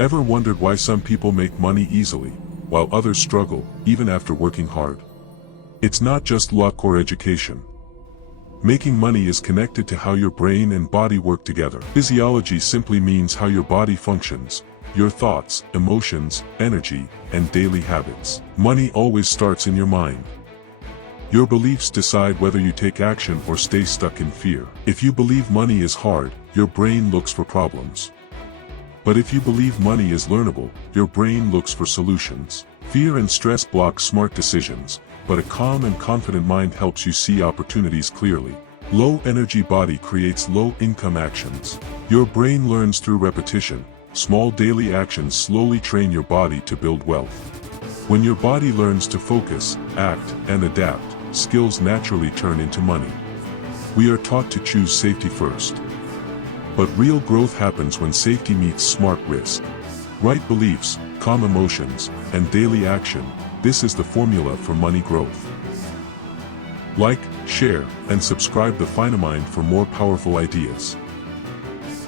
Ever wondered why some people make money easily, while others struggle, even after working hard? It's not just luck or education. Making money is connected to how your brain and body work together. Physiology simply means how your body functions, your thoughts, emotions, energy, and daily habits. Money always starts in your mind. Your beliefs decide whether you take action or stay stuck in fear. If you believe money is hard, your brain looks for problems. But if you believe money is learnable, your brain looks for solutions. Fear and stress block smart decisions, but a calm and confident mind helps you see opportunities clearly. Low-energy body creates low-income actions. Your brain learns through repetition. Small daily actions slowly train your body to build wealth. When your body learns to focus, act, and adapt, skills naturally turn into money. We are taught to choose safety first. But real growth happens when safety meets smart risk. Right beliefs, calm emotions, and daily action, this is the formula for money growth. Like, share, and subscribe the Finamind for more powerful ideas.